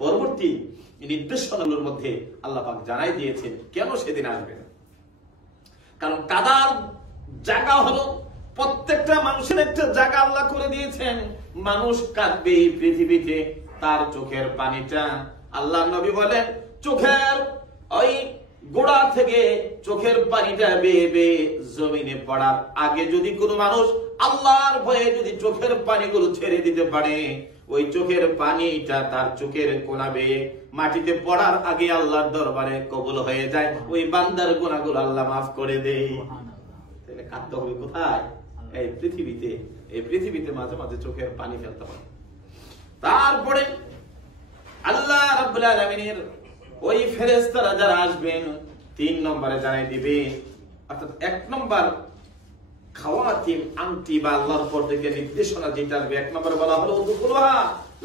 পরবর্তী নির্দেশনাগুলোর মধ্যে আল্লাহ পাক জানাই দিয়েছেন কেন সেদিন আসবে। কারণ কাদার জায়গা হলো প্রত্যেকটা মানুষের একটা জায়গা আল্লাহ করে দিয়েছেন। মানুষ কাঁদবে এই পৃথিবীতে, তার চোখের পানিটা আল্লাহ নবী বলেন চোখের ওই গোড়া থেকে চোখের পানিটা বেয়ে বেয়ে জমিনে পড়ার আগে যদি কোনো মানুষ আল্লাহর ভয়ে যদি চোখের পানিগুলো ছেড়ে দিতে পারে, ওই চোখের পানিটা তার চোখের কোনা বেয়ে মাটিতে পড়ার আগে আল্লাহর দরবারে কবুল হয়ে যায়, ওই বান্দার গুনাহগুলো আল্লাহ মাফ করে দেয়। তাহলে কাঁদতে হবে কোথায়? এই পৃথিবীতে। এই পৃথিবীতে মাঝে মাঝে চোখের পানি ফেলতে হবে। তারপরে আল্লাহ রাব্বুল আলামিনের ওই ফেরেশতারা যারা আসবেন 3 নম্বরে জানাই দিবে, অর্থাৎ 1 নম্বর খাওয়াতিম আংটি বা আল্লাহর পর থেকে নির্দেশনা যেটা আসবে, 1 নম্বরে বলা হলো উদখুলুহা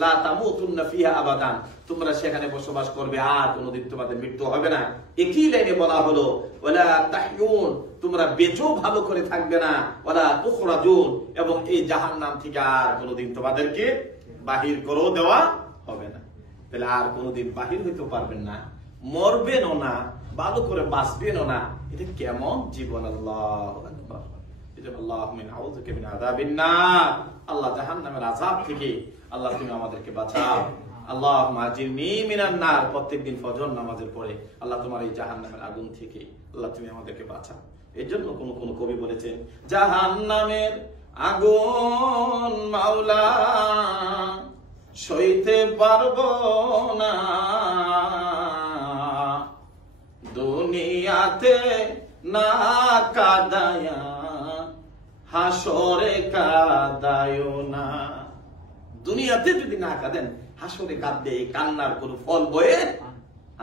লা তামুতুন্না ফিহা আবাদান, তোমরা সেখানে বসবাস করবে আর কোনদিন তোমাদের মৃত্যু হবে না। একই লাইনে বলা হলো ওয়ালা তাহইউন, তোমরা বেঁচেও ভালো করে থাকবে না, ওয়ালা তুখরাজুন, এবং এই জাহান্নাম থেকে আর কোনদিন তোমাদেরকে বাহির করেও দেওয়া হবে না। তাহলে আর কোনদিন বাহির হইতে পারবেন না, মরবেনও না, ভালো করে বাঁচবেনও না। এটা কেমন জীবন! আল্লাহু আকবার। আল্লাহ জাহান্নামের আযাব থেকে আল্লাহ তুমি আমাদেরকে বাঁচাও। আল্লাহুম্মা আজিরনি মিনান নার, প্রত্যেকদিন ফজর নামাজের পরে আল্লাহ তোমার এই জাহান্নামের আগুন থেকে আল্লাহ তুমি আমাদেরকে বাঁচাও। এই জন্য কোন কবি বলেছেন জাহান্নামের আগুন মাওলা সইতে পারবো না, দুনিয়াতে না কাদায়া হাসরে কাদায়ও না। দুনিয়াতে যদি না কাঁদেন, হাসরে কাঁদলে এই কান্নার কোন ফল বয়ে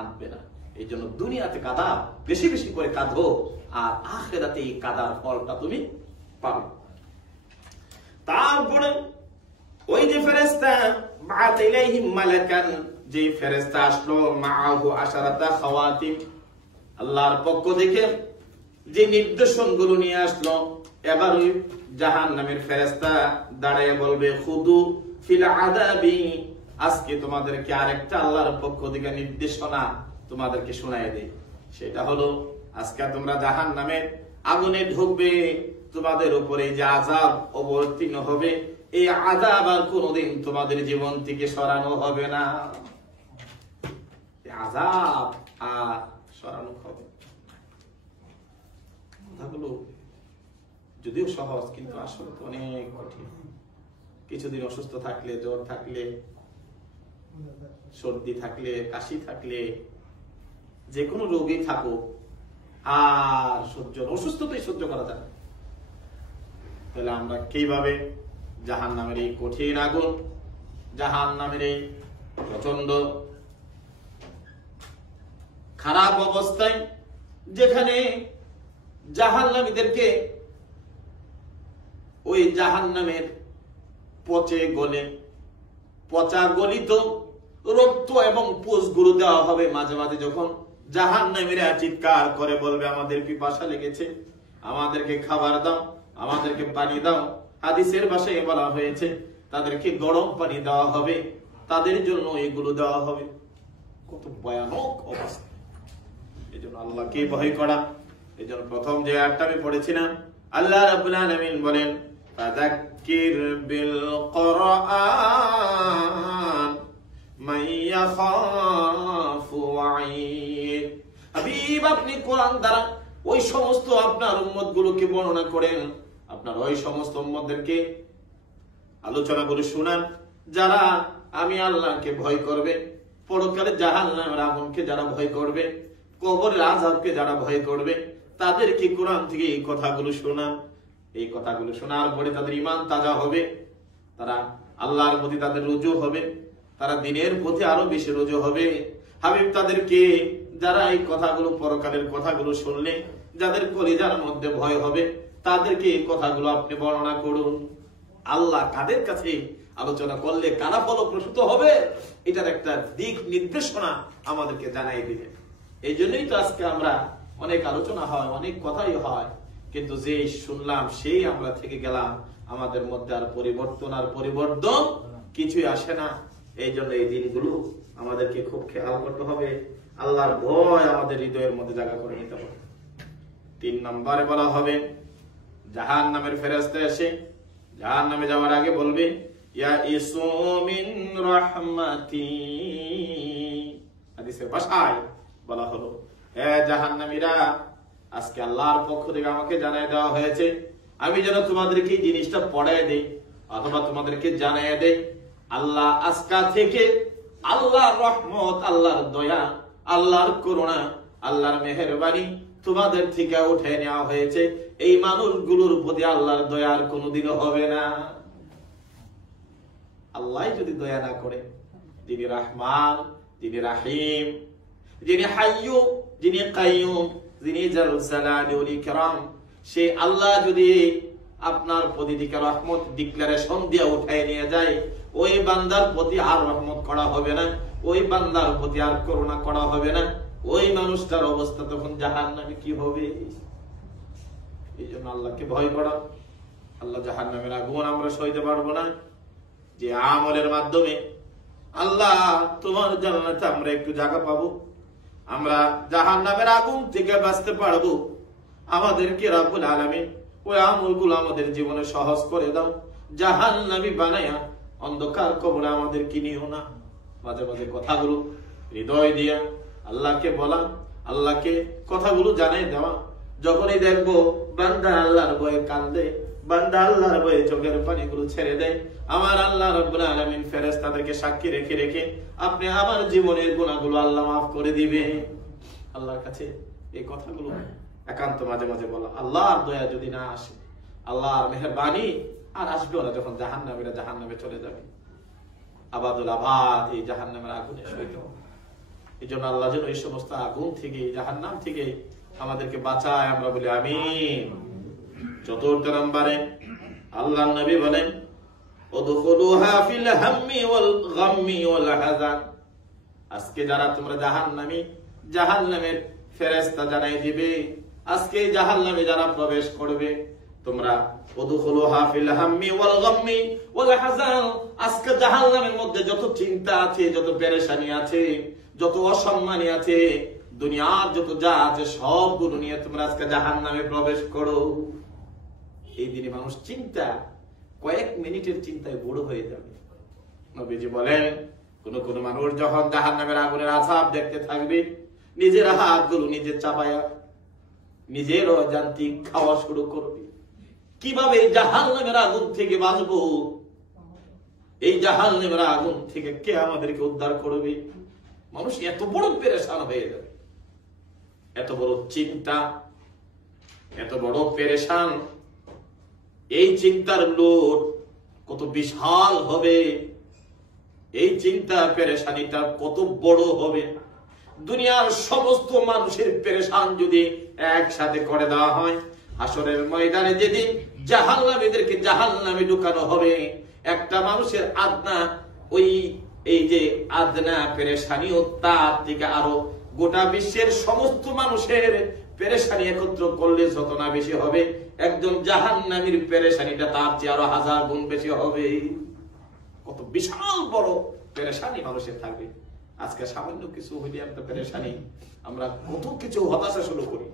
আনবে না। এই জন্য দুনিয়াতে কাঁদা, বেশি বেশি করে কাঁদো, আর আখিরাতে এই কাদার ফলটা তুমি পাবে। তারপরে ওই যে ফেরেশতা বাআত ইলাইহিম মালাকান, যে ফেরেশতা আসলো মাআহু আশারাতা খাওয়াতিম, আল্লাহর পক্ষ থেকে যে নির্দেশনগুলো নিয়ে আসলো, এবার ওই জাহান্নামের ফেরেশতা দাঁড়ায় বলবে খুদু ফিল আযাবি, আজকে তোমাদেরকে আরেকটা আল্লাহর পক্ষ থেকে নির্দেশনা তোমাদেরকে শোনায় দেই। সেটা হলো আজকে তোমরা জাহান্নামের আগুনে ঢুকবে, তোমাদের উপরে যে আযাব অবতীর্ণ হবে, এই আযাব আর কোনদিন তোমাদের জীবন থেকে সরানো হবে না। এই আযাব আর সরানো হবে। কথাগুলো যদিও সহজ, কিন্তু আসলে তো অনেক কঠিন। কিছুদিন অসুস্থ থাকলে, জ্বর থাকলে, সর্দি থাকলে, কাশি থাকলে, যে কোনো রোগী থাকুক, আর অসুস্থতাই সহ্য করা যায়। তাহলে আমরা কিভাবে জাহান্নামের এই কঠিন আগুন, জাহান্নামের এই প্রচন্ড খারাপ অবস্থায়, যেখানে জাহান্নামীদেরকে ওই জাহান্নামের পচে গলে, পচা গলিত রক্ত এবং পুষগুলো দেওয়া হবে। মাঝে মাঝে যখন জাহান্নামীরা চিৎকার করে বলবে আমাদের পিপাসা লেগেছে, আমাদেরকে খাবার দাও, আমাদেরকে পানি দাও, হাদিসের ভাষায় বলা হয়েছে তাদেরকে গরম পানি দেওয়া হবে, তাদের জন্য এগুলো দেওয়া হবে। কত ভয়ানক অবস্থা! এই জন্য আল্লাহকে ভয় করা। এই জন্য প্রথম যে আয়াতটা আমি পড়েছিলাম, আল্লাহ রাব্বুল আলামিন বলেন ফাযাক্কির বিল কুরআন মাইয়া খাফু ওয়াঈদ। হাবিব, আপনি কোরআন দ্বারা ওই সমস্ত আপনার উম্মতগুলোকে বর্ণনা করেন, আপনার ওই সমস্ত উম্মতদেরকে আলোচনাগুলো শুনান যারা আমি আল্লাহকে ভয় করবে, পরকালে জাহান্নামের আগুনকে যারা ভয় করবে, কবরের আযাবকে যারা ভয় করবে, তাদেরকে কোরআন থেকে এই কথাগুলো শোনান। এই কথাগুলো শোনার পরে তাদের ঈমান তাজা হবে, তারা আল্লাহর প্রতি তাদের রুজু হবে, তারা দ্বীনের প্রতি আরো বেশি রুজু হবে। হাবিব, তাদেরকে যারা এই কথাগুলো, পরকালের কথাগুলো শুনলে যাদের কলিজার মধ্যে ভয় হবে, তাদেরকে এই কথাগুলো আপনি বর্ণনা করুন। আল্লাহ কাদের কাছে আলোচনা করলে কারা ফলপ্রসূত হবে, এটার একটা দিক নির্দেশনা আমাদেরকে জানাই দিবে। এই জন্যই তো আজকে আমরা অনেক আলোচনা হয়, অনেক কথাই হয়, কিন্তু যে শুনলাম সেই আমরা থেকে গেলাম, আমাদের মধ্যে আর পরিবর্তন কিছুই আসে না। এই জন্য এই দিনগুলো আমাদেরকে খুব খেয়াল করতে হবে, আল্লাহর ভয় আমাদের হৃদয়ের মধ্যে জায়গা করে নিতে হবে। 3 নম্বরে বলা হবে জাহান্নামের ফেরেশতা এসে জাহান্নামে যাওয়ার আগে বলবে ইয়া ইসু মিন রাহমাতি। হাদিসের ভাষায় বলা হলো, হে জাহান্নামীরা, আজকে আল্লাহর পক্ষ থেকে আমাকে জানাই দেওয়া হয়েছে আমি যেন তোমাদেরকে এই জিনিসটা পড়ায় দেই অথবা তোমাদেরকে জানাই দেই, আল্লাহ আজকা থেকে আল্লাহর রহমত, আল্লাহর দয়া, আল্লাহর করুণা, আল্লাহর মেহেরবানি তোমাদের থেকে উঠে নেওয়া হয়েছে। এই মানুষগুলোর প্রতি আল্লাহর দয়া আর কোনোদিনও হবে না। আল্লাহ যদি দয়া না করে, যিনি রহমান, যিনি রাহিম, যিনি হাইয়্যু, যিনি কাইয়্যুম, যিনি জাল জালালি ওয়াল ইকরাম, সে আল্লাহ যদি আপনার প্রতি দিকে রহমত ডিক্লারেশন দিয়ে উঠায় নিয়ে যায়, ওই বান্দার প্রতি আর রহমত করা হবে না, ওই বান্দার প্রতি আর করুণা করা হবে না। ওই মানুষটার অবস্থা তখন জাহান্নামে কি হবে? এই জন্য আল্লাহকে ভয় করা। আল্লাহ জাহান্নামের আগুন আমরা সইতে পারবো না। যে আমলের মাধ্যমে আল্লাহ তোমার জান্নাতে আমরা একটু জায়গা পাবো, আমরা জাহান্নামের আগুন থেকে বাঁচতে পারবো, আমাদেরকে রব্বুল আলামিন ওই আমলগুলো আমাদের জীবনে সহজ করে দাও। জাহান্নামী বানায়া অন্ধকার কবরে আমাদেরকে নিও না। মাঝে মাঝে কথাগুলো হৃদয় দিয়া আল্লাহকে বলা, আল্লাহকে কথাগুলো জানাই দেওয়া। যখনই দেখবো বান্দা আল্লাহর ভয়ে কান্দে, বান্দা আল্লাহর ভয়ে চোখের পানিগুলো ছেড়ে দেয়, আমার আল্লাহ রাব্বুল আলামিন ফেরেশতাদেরকে সাক্ষী রেখে রেখে আপনি আমার জীবনের গুনাহগুলো আল্লাহ মাফ করে দিবে। আল্লাহর কাছে এই কথাগুলো একান্ত মাঝে মাঝে বলা। আল্লাহর দয়া যদি না আসে, আল্লাহর মেহেরবানি আর আসবে না, যখন জাহান্নামীরা জাহান্নামে চলে যাবে, আবাদুল আবাদ এই জাহান্নামের আগুনে সইতে হবে। এই জন্য আল্লাহ যেন এই সমস্ত আগুন থেকে, জাহান্নাম থেকে আমাদেরকে বাঁচায়, আমরা বলি আমিন। 4 নম্বরে আল্লাহর নবী বলেন উদখুলুহা ফিল হাম্মি ওয়াল গাম্মি ওয়াল হাযান। আজকে যারা তোমরা জাহান্নামী, জাহান্নামের ফেরেশতা জানাই দিবে, আজকে জাহান্নামে যারা প্রবেশ করবে, তোমরা উদখুলুহা ফিল হাম্মি ওয়াল গাম্মি ওয়াল হাযান। আজকে জাহান্নামের মধ্যে যত চিন্তা আছে, যত পেরেশানি আছে, যত অসম্মানী আছে, দুনিয়ার যত যা আছে সবগুলো নিয়ে তোমরা আজকে জাহান্নামে প্রবেশ করো। এই দিনে মানুষ চিন্তা কয়েক মিনিটের চিন্তায় বড় হয়ে যাবে। নবীজি বলেন কোন কোন মানুষ যখন জাহান্নামের আগুনের আযাব দেখতে থাকবে, নিজের হাতগুলো নিজে চাপায়া নিজের অযান্ত্রিক খাওয়া শুরু করবে। কিভাবে জাহান্নামের আগুন থেকে বাঁচবো, এই জাহান্নামের আগুন থেকে কে আমাদেরকে উদ্ধার করবে? মানুষ এত বড় পেরেশান হয়ে যাবে, এত বড় চিন্তা, এত বড় পেরেশান। এই চিন্তার লোড কত বিশাল হবে, এই চিন্তা পেরেশানিটা কত বড় হবে। দুনিয়ার সমস্ত মানুষের পেরেশান যদি একসাথে করে দেওয়া হয়, হাসরের ময়দানে যেদিন জাহান্নামীদেরকে জাহান্নামে ঢুকানো হবে, একটা মানুষের আদনা ওই এই যে আদনা পেরেশানি ও তার থেকে আরো গোটা বিশ্বের সমস্ত মানুষের পেরেশানি একত্র করলে যত না বেশি হবে, একজন জাহান্নামীর পেরেশানিটা তার চেয়ে আরো 1000 গুণ বেশি হবে। কত বিশাল বড় পেরেশানি মানুষের থাকবে। আজকে সামান্য কিছু হইলে একটা পেরেশানি, আমরা কত কিছু হতাশা শুরু করি,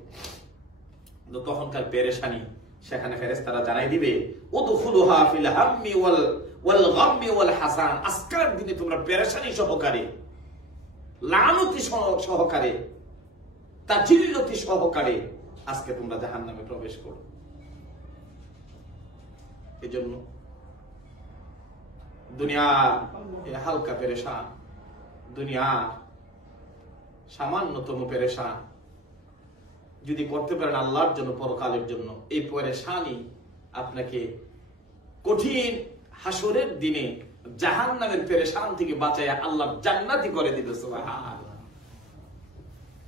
কিন্তু তখনকার পেরেশানি সেখানে ফেরেশতারা জানাই দিবে উদখুলুহা ফিল হাম্মি ওয়াল গাম্মি ওয়াল হাসান। আজকের দিনে তোমরা পেরেশানি সহকারে, লানতি সহকারে, তাজিল্লতি সহকারে আজকে তোমরা জাহান্নামে প্রবেশ করো। এজন্য দুনিয়া হালকা পেরেশান, দুনিয়া সামান্যতম পেরেশান যদি করতে পারেন আল্লাহর জন্য, পরকালের জন্য, এই পেরেশানি আপনাকে কঠিন হাসরের দিনে জাহান্নামের পেরেশান থেকে বাঁচায় আল্লাহ জান্নাতি করে দিবে। সুবহানাল্লাহ।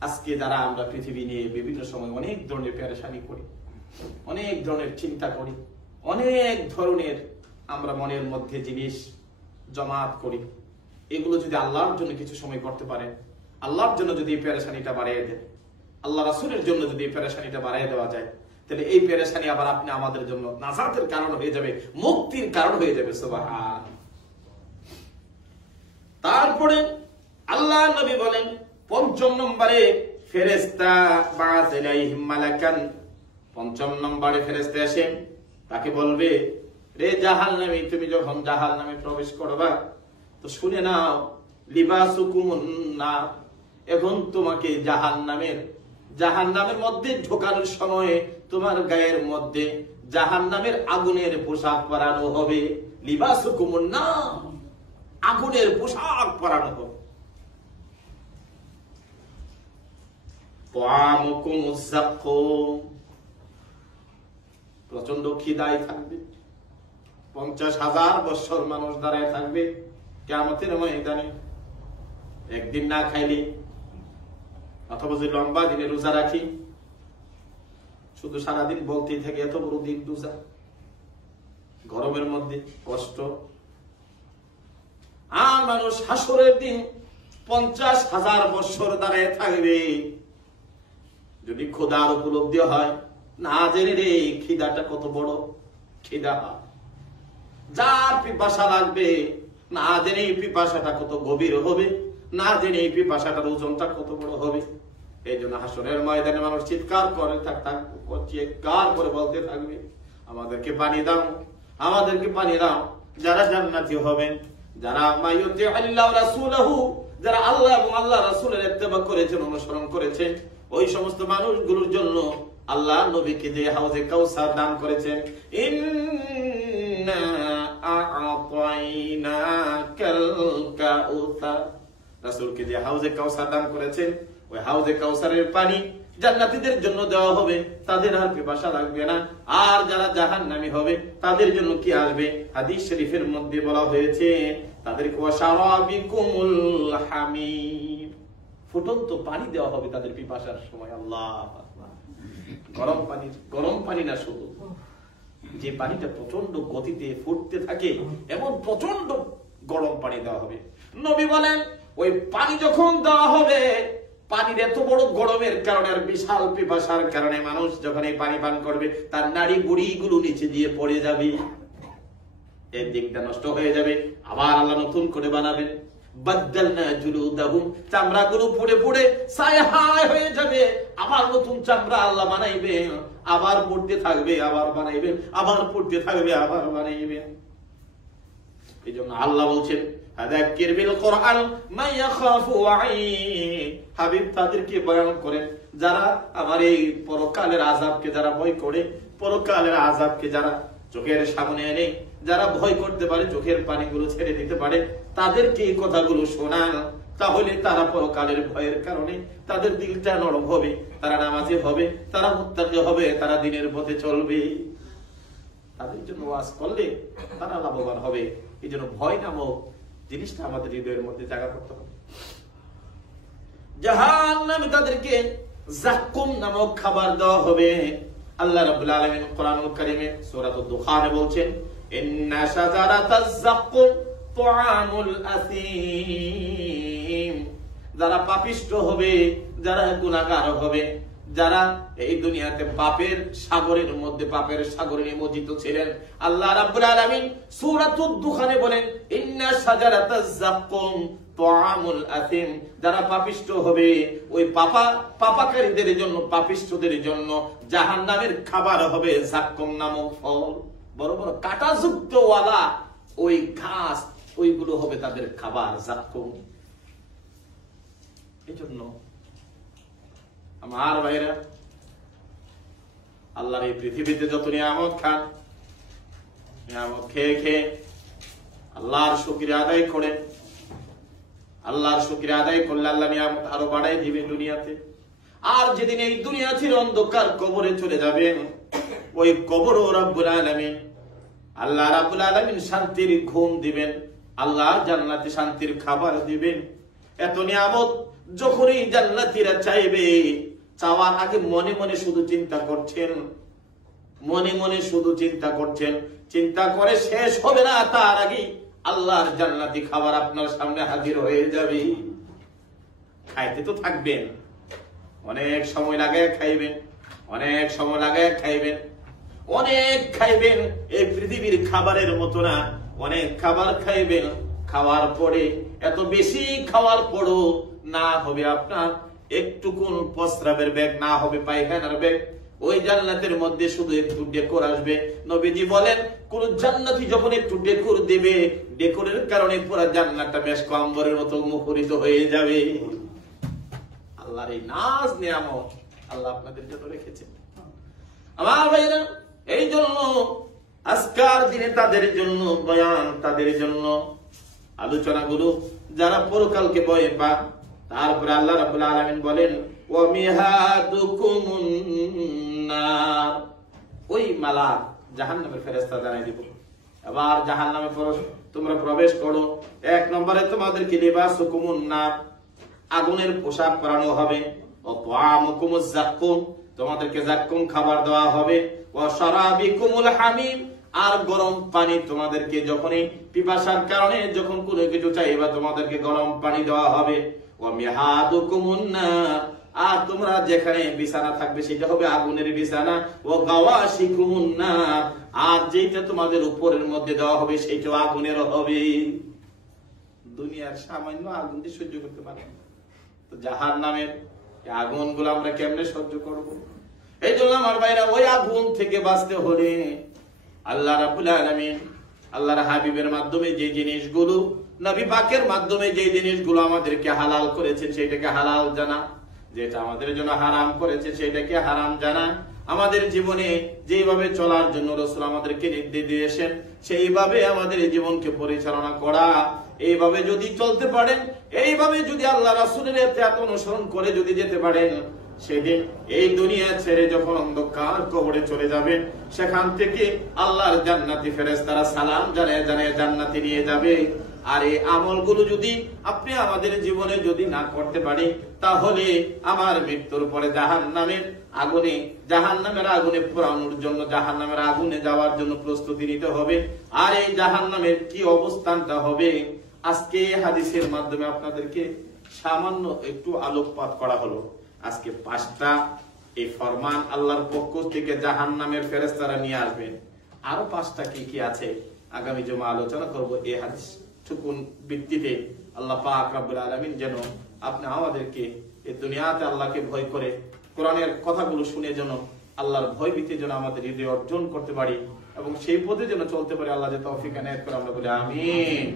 আজকে যারা আমরা পৃথিবী নিয়ে বিভিন্ন সময় অনেক ধরনের পেরেশানি করি, অনেক ধরনের চিন্তা করি, অনেক ধরনের আমরা মনের মধ্যে জিনিস জমাত করি, এগুলো যদি আল্লাহর জন্য কিছু সময় করতে পারেন, আল্লাহর জন্য যদি এই পেরেশানিটা বাড়িয়ে দেন, আল্লাহ রাসূলের জন্য যদি এই পেরেশানিটা বাড়িয়ে দেওয়া যায়, তাহলে এই পেরেশানি আবার আপনি আমাদের জন্য নাজাতের কারণ হয়ে যাবে, মুক্তির কারণ হয়ে যাবে। সুবহানাল্লাহ। তারপরে আল্লাহ নবী বলেন, পঞ্চম নম্বরে ফেরেশতা বা'আস ইলাইহিম মালাকান, পঞ্চম নম্বরে ফেরেশতা আসেন, তাকে বলবে, রে জাহান্নামী, তুমি যখন জাহান্নামে প্রবেশ করবা তো শুনে নাও, লিবাসুকুমুন নার, এখন তোমাকে জাহান্নামের মধ্যে ঢোকানোর সময় তোমার গায়ের মধ্যে জাহান্নামের আগুনের পোশাক পরানো হবে। লিবাসুকুমুন নার, আগুনের পোশাক পরানো হবে। তা'আমুকুমুজ যাক্কুম, প্রচন্ড খিদায় থাকবে, 50,000 বছর মানুষ দাঁড়ায় থাকবে কিয়ামতের ময়দানে। একদিন না খাইলে অথবা যে লম্বা দিনে রোজা রাখি, শুধু সারাদিন বলতেই থাকে এত বড় দিন রোজা, গরমের মধ্যে কষ্ট। আর মানুষ হাসরের দিন 50,000 বছর দাঁড়ায় থাকবে। যদি ক্ষুধার উপলব্ধি হয়, না জেনে রে খিদাটা কত বড় খিদা, যার পিপাসা লাগবে না জেনে পিপাসাটা কত গভীর হবে, না জেনে পিপাসাটার ওজনটা কত বড় হবে। এই জন্য হাসরের ময়দানে মানুষ চিৎকার করে বলতে থাকবে, আমাদেরকে পানি দাও, আমাদেরকে পানি দাও। যারা জান্নাতি হবেন, যারা যারা আল্লাহ এবং আল্লাহ রাসূলের ইত্তেবা করেছেন, অনুসরণ করেছেন, ওই সমস্ত মানুষগুলোর জন্য আল্লাহ নবীকে যে হাউজে কাউসার দান করেছেন, ইন্না আ'তাইনাকাল কাউসার, রাসূলকে যে হাউজে কাউসার দান করেছেন, ওই হাউজে কাউসারের পানি জান্নাতীদের জন্য দেওয়া হবে, তাদের আর পিপাসা লাগবে না। আর যারা জাহান্নামী হবে তাদের জন্য কি আসবে? হাদিস শরীফের মধ্যে বলা হয়েছে, তাদেরকে ওয়াশারাবিকুমুল হামিম, ফুটন্ত পানি দেওয়া হবে তাদের পিপাসার সময়। আল্লাহ আকবার, গরম পানি না, শুধু যে পানিটা প্রচন্ড গতিতে ফুটতে থাকে এমন প্রচন্ড গরম পানি দেওয়া হবে। নবী বলেন, ওই পানি যখন দেওয়া হবে, পানির এত বড় গরমের কারণে আর বিশাল পিপাসার কারণে মানুষ যখন এই পানি পান করবে, তার নাড়ি বুড়িগুলো নিচে দিয়ে পড়ে যাবে, এর দিকটা নষ্ট হয়ে যাবে। আবার আল্লাহ নতুন করে বানাবেন, বাদদালনা জুলুদাহুম, চামড়াগুলো পুড়ে পুড়ে ছাই হয়ে যাবে, আবার নতুন চামড়া আল্লাহ বানাইবেন, আবার পড়তে থাকবে, আবার বানাইবেন, আবার পড়তে থাকবে, আবার বানাইবেন। এই জন্য আল্লাহ বলছেন, ফাযাক্কির বিল কুরআন মান ইয়াখাফু ওয়াঈদ, হাবিব তাদেরকে বয়ান করেন যারা আমার এই পরকালের আযাবকে যারা ভয় করে, পরকালের আযাবকে যারা চোখের সামনে এনে যারা ভয় করতে পারে, চোখের পানিগুলো ছেড়ে দিতে পারে, তাদেরকে এই কথাগুলো শোনান। তাহলে তারা পরকালের ভয়ের কারণে তাদের দিলটা নরম হবে, তারা নামাজি হবে, তারা মুত্তাকি হবে, তারা দ্বীনের পথে চলবে। তাদের জন্য ওয়াজ করলে তারা লাভবান হবে। এই জন্য ভয় নামক জিনিসটা আমাদের হৃদয়ের মধ্যে জায়গা করতে হবে। জাহান্নামে তাদেরকে যাক্কুম নামক খাবার দেওয়া হবে। আল্লাহ রাব্বুল আলামিন কোরআনুল কারীমে সূরাতুদ দুখানে বলছেন, ইন্না শাজারাতাজ যাক্কুম তুআমুল আসীম, যারা পাপিষ্ঠ হবে, যারা গুনাহগার হবে, যারা এই দুনিয়াতে পাপের সাগরের মধ্যে পাপের সাগরে নিমজ্জিত ছিলেন, আল্লাহ রাব্বুল আলামিন সূরাতুদ দুখানে বলেন, ইন্না শাজারাতাজ যাক্কুম তুআমুল আসীম, যারা পাপিষ্ঠ হবে, ওই পাপাকারীদের জন্য, পাপিষ্ঠদের জন্য জাহান্নামের খাবার হবে যাক্কুম নামক ফল, বড় বড় কাঁটাযুক্ত ওয়ালা ওই ঘাস, ওইগুলো হবে তাদের খাবার, যাক্কুম। এই জন্য আমার ভাইরা, আল্লাহর এই পৃথিবীতে যত নিয়ামত খান, নিয়ামত খেয়ে খেয়ে আল্লাহর শুকরিয়া আদায় করেন। আল্লাহর শুকরিয়া আদায় করলে আল্লাহ নিয়ামত আরো বাড়াই দিবেন দুনিয়াতে। আর যেদিন এই দুনিয়া ছেড়ে অন্ধকার কবরে চলে যাবেন, ওই কবরও রব্বুল আলামিন, আল্লাহ রাব্বুল আলামিন শান্তির ঘুম দিবেন, আল্লাহ জান্নাতে শান্তির খাবার দিবেন। এত নিয়ামত যখনই জান্নাতীরা চাইবে, চাওয়ার আগে মনে মনে শুধু চিন্তা করছেন, মনে মনে শুধু চিন্তা করছেন, চিন্তা করে শেষ হবে না, তার আগে আল্লাহর জান্নাতি খাবার আপনার সামনে হাজির হয়ে যাবে। খাইতে তো থাকবেন, অনেক সময় লাগে খাইবেন, অনেক সময় লাগে খাইবেন, অনেক খাইবেন। এই পৃথিবীর খাবারের মতো না, অনেক খাবার খাইবেন। খাওয়ার পরে, এত বেশি খাওয়ার পরও না হবে আপনার একটুকুন প্রস্রাবের ব্যাগ, না হবে পায়খানার ব্যাগ, ওই জান্নাতের মধ্যে শুধু একটু ডেকোর আসবে। নবীজি বলেন কোন জান্নাতি যখন একটু ডেকোর দেবে, ডেকোরের কারণে পুরো জান্নাতটা মেশক আম্বরের মতো মুখরিত হয়ে যাবে। আল্লাহর এই নাজ নিয়ামত আল্লাহ আপনাদের জন্য রেখেছেন আমার ভাইরা। এই জন্য আজকের দিনে তাদের জন্য বয়ান, তাদের জন্য আলোচনাগুলো যারা পরকালকে ভয় পায়। তারপরে আল্লাহ রাব্বুল আলামিন বলেন ওয়া মিহাদুকুমুন নার, ওই মালাক জাহান্নামের ফেরেশতা জানাই দিব এবার জাহান্নামে তোমরা প্রবেশ করো। এক নম্বরে তোমাদেরকে লিবাসুকুমুন নার, আগুনের পোশাক পরানো হবে। ওয়া তাআমুকুমুজ যাক্কুম, তোমাদেরকে যাক্কুম খাবার দেওয়া হবে। ওয়া শারাবিকুমুল হামিম, আর গরম পানি তোমাদেরকে যখনই পিপাসার কারণে যখন কোনো কিছু চাইবা তোমাদেরকে গরম পানি দেওয়া হবে। ওয়া মিহাদুকুমুন নার, আর তোমরা যেখানে বিছানা থাকবে সেটা হবে আগুনের বিছানা। ও গাওয়াশিকুমুন নার, আর যেটা তোমাদের উপরের মধ্যে দেওয়া হবে সেটাও আগুনের হবে। দুনিয়ার সামান্য আগুন দিয়ে সহ্য করতে পারে না, তো জাহান্নামের আগুন গুলো আমরা কেমনে সহ্য করব? এই জন্য আমার ভাইরা, ওই আগুন থেকে বাঁচতে হলে আল্লাহ রাব্বুল আলামিন আল্লাহর হাবিবের মাধ্যমে যে জিনিসগুলো, নবী পাকের মাধ্যমে যে জিনিসগুলো আমাদেরকে হালাল করেছেন সেটাকে হালাল জানা, যেটা আমাদের জন্য হারাম করেছে সেটাকে হারাম জানা। আমাদের জীবনে যেভাবে চলার জন্য রাসূল আমাদেরকে নির্দেশ দিয়েছেন সেইভাবে আমাদের জীবনকে পরিচালনা করা। এইভাবে যদি চলতে পারেন, এইভাবে যদি আল্লাহ রাসূলের ইত্তেআত অনুসরণ করে যদি যেতে পারেন, সেদিন এই দুনিয়া ছেড়ে যখন অন্ধকার কবরে চলে যাবেন, সেখান থেকে আল্লাহর জান্নাতি ফেরেশতারা সালাম জানায় জানায় জান্নাতে নিয়ে যাবে। আর এই আমলগুলো যদি আপনি আমাদের জীবনে যদি না করতে পারি, তাহলে আমার মৃত্যুর পরে জাহান্নামের আগুনে পোড়ানোর জন্য, জাহান্নামের আগুনে যাওয়ার জন্য প্রস্তুতি নিতে হবে। আর এই জাহান্নামের কি অবস্থানটা হবে, আজকে হাদিসের মাধ্যমে আপনাদেরকে সামান্য একটু আলোকপাত করা হলো। আজকে 5টা এই ফরমান আল্লাহর পক্ষ থেকে জাহান্নামের ফেরেশতারা নিয়ে আসবেন। আরো 5টা কি কি আছে আগামী জুমা আলোচনা করব। এই হাদিস টুকুন ভিত্তিতে আল্লাহ পাক রব্বুল আলামিন যেন আপনি আমাদেরকে এই দুনিয়াতে আল্লাহকে ভয় করে কোরআনের কথাগুলো শুনে যেন আল্লাহর ভয় ভীতি যেন আমাদের হৃদয়ে অর্জন করতে পারি এবং সেই পথে যেন চলতে পারি। আল্লাহ যে তৌফিক এনায়েত করে আমরা বলি আমিন।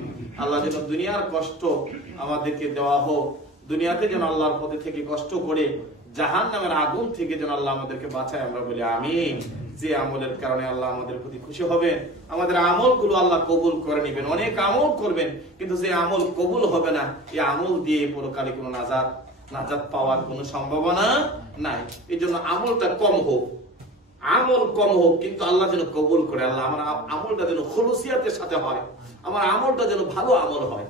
আল্লাহ যেন দুনিয়ার কষ্ট আমাদেরকে দেওয়া হোক, দুনিয়াতে যেন আল্লাহর পথে থেকে কষ্ট করে জাহান্নামের আগুন থেকে যেন আল্লাহ আমাদেরকে বাঁচায়, আমরা বলি আমিন। যে আমলের কারণে আল্লাহ আমাদের প্রতি খুশি হবেন, আমাদের আমলগুলো আল্লাহ কবুল করে নেবেন। অনেক আমল করবেন, কিন্তু যে আমল কবুল হবে না, এই আমল দিয়ে পরকালে কোনো নাজাত পাওয়ার কোনো সম্ভাবনা নাই। এই জন্য আমলটা কম হোক, আমল কম হোক, কিন্তু আল্লাহ যেন কবুল করে। আল্লাহ আমার আমলটা যেন খুলুসিয়াতের সাথে হয়, আমার আমলটা যেন ভালো আমল হয়,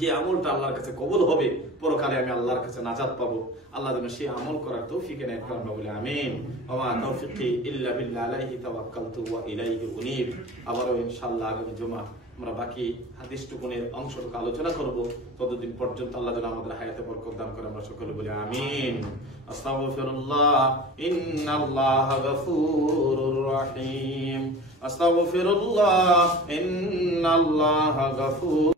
যে আমলটা আল্লাহর কাছে কবুল হবে, পরকালে আমি আল্লাহর কাছে নাজাত পাবো। আল্লাহ যেন সেই আমল করার তৌফিক এনায়েত করেন, আমরা বলি আমিন। ওয়া মা তাওফিকি ইল্লা বিল্লাহ, আলাইহি তাওয়াক্কালতু ওয়া ইলাইহি উনীব। আবারো ইনশাআল্লাহ আগামী জুমা আমরা বাকি হাদিসটুকুনের অংশটুকু আলোচনা করব। ততদিন পর্যন্ত আল্লাহ যেন আমাদের হায়াতে বরকত দান করে, আমরা সকলে বলি আমিন। আস্তাগফিরুল্লাহ, ইন্নাল্লাহা গফুরুর রহিম। আস্তাগফিরুল্লাহ, ইন্নাল্লাহা গফুর